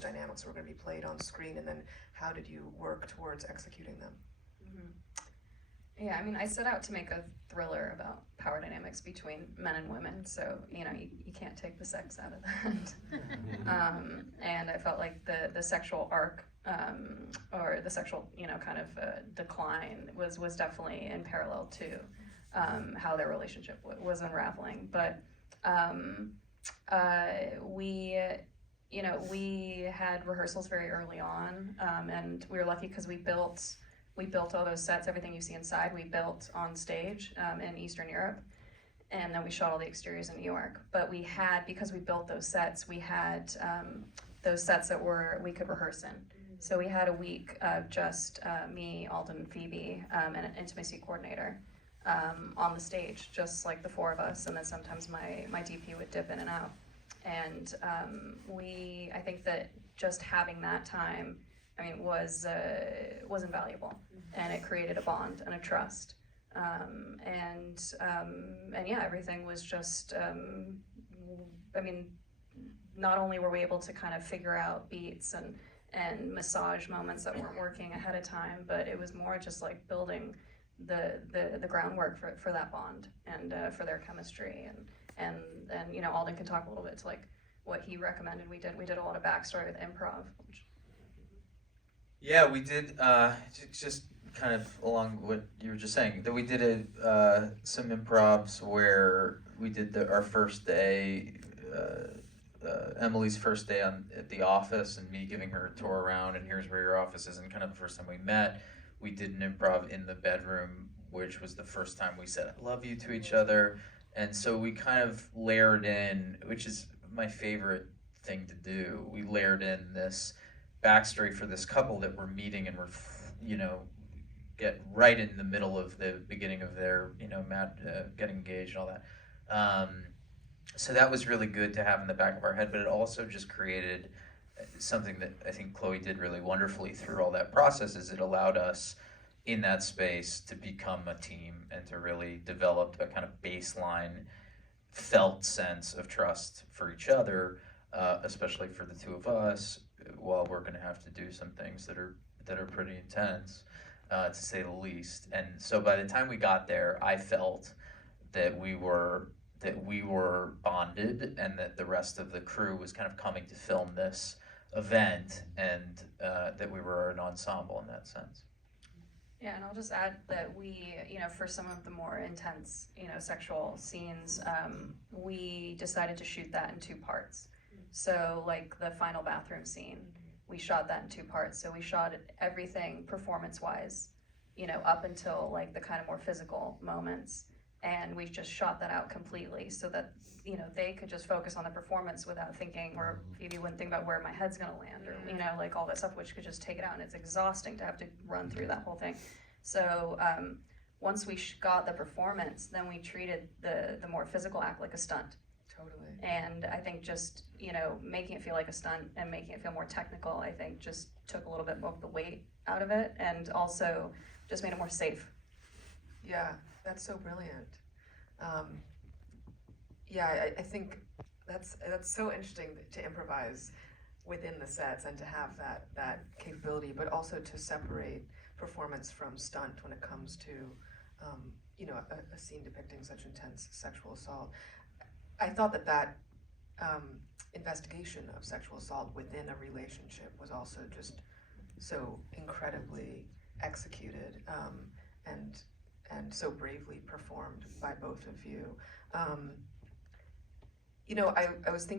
those dynamics were going to be played on screen, and then how did you work towards executing them? Yeah, I mean, I set out to make a thriller about power dynamics between men and women, so, you know, you can't take the sex out of that. And I felt like the sexual arc, or the sexual, you know, kind of decline was definitely in parallel to how their relationship was unraveling. But we had rehearsals very early on, and we were lucky because we built all those sets. Everything you see inside, we built on stage in Eastern Europe, and then we shot all the exteriors in New York. But we had, because we built those sets, we had those sets that we could rehearse in. So we had a week of just me, Alden, and Phoebe, and an intimacy coordinator on the stage, just like the four of us. And then sometimes my DP would dip in and out. And I think that just having that time, I mean, was invaluable, and it created a bond and a trust, and yeah, everything was just. I mean, not only were we able to kind of figure out beats and massage moments that weren't working ahead of time, but it was more just like building the groundwork for that bond and for their chemistry, and you know, Alden can talk a little bit to like what he recommended. We did a lot of backstory with improv. Yeah, we did, just kind of along what you were just saying, that we did some improvs where we did our first day, Emily's first day at the office, and me giving her a tour around, and here's where your office is, and kind of the first time we met. We did an improv in the bedroom, which was the first time we said I love you to each other, and so we kind of layered in, which is my favorite thing to do, we layered in this backstory for this couple that we're meeting, and we're, you know, get right in the middle of the beginning of their, you know, getting engaged and all that. So that was really good to have in the back of our head, but it also just created something that I think Chloe did really wonderfully through all that process, is it allowed us in that space to become a team and to really develop a kind of baseline felt sense of trust for each other, especially for the two of us, while we're going to have to do some things that are pretty intense, to say the least. And so by the time we got there, I felt that we were bonded, and that the rest of the crew was kind of coming to film this event, and that we were an ensemble in that sense. Yeah, and I'll just add that we, you know, for some of the more intense, you know, sexual scenes, we decided to shoot that in 2 parts. So like the final bathroom scene, we shot that in 2 parts. So we shot everything performance-wise, you know, up until like the kind of more physical moments. And we just shot that out completely so that, you know, they could just focus on the performance without thinking, or Phoebe wouldn't think about where my head's gonna land, or, you know, like all that stuff, which could just take it out, and it's exhausting to have to run through that whole thing. So once we got the performance, then we treated the more physical act like a stunt. Totally. And I think just, you know, making it feel like a stunt and making it feel more technical, I think just took a little bit of the weight out of it, and also just made it more safe. Yeah, that's so brilliant. Yeah, I think that's so interesting to improvise within the sets and to have that capability, but also to separate performance from stunt when it comes to, you know, a scene depicting such intense sexual assault. I thought that investigation of sexual assault within a relationship was also just so incredibly executed, and so bravely performed by both of you. You know, I was thinking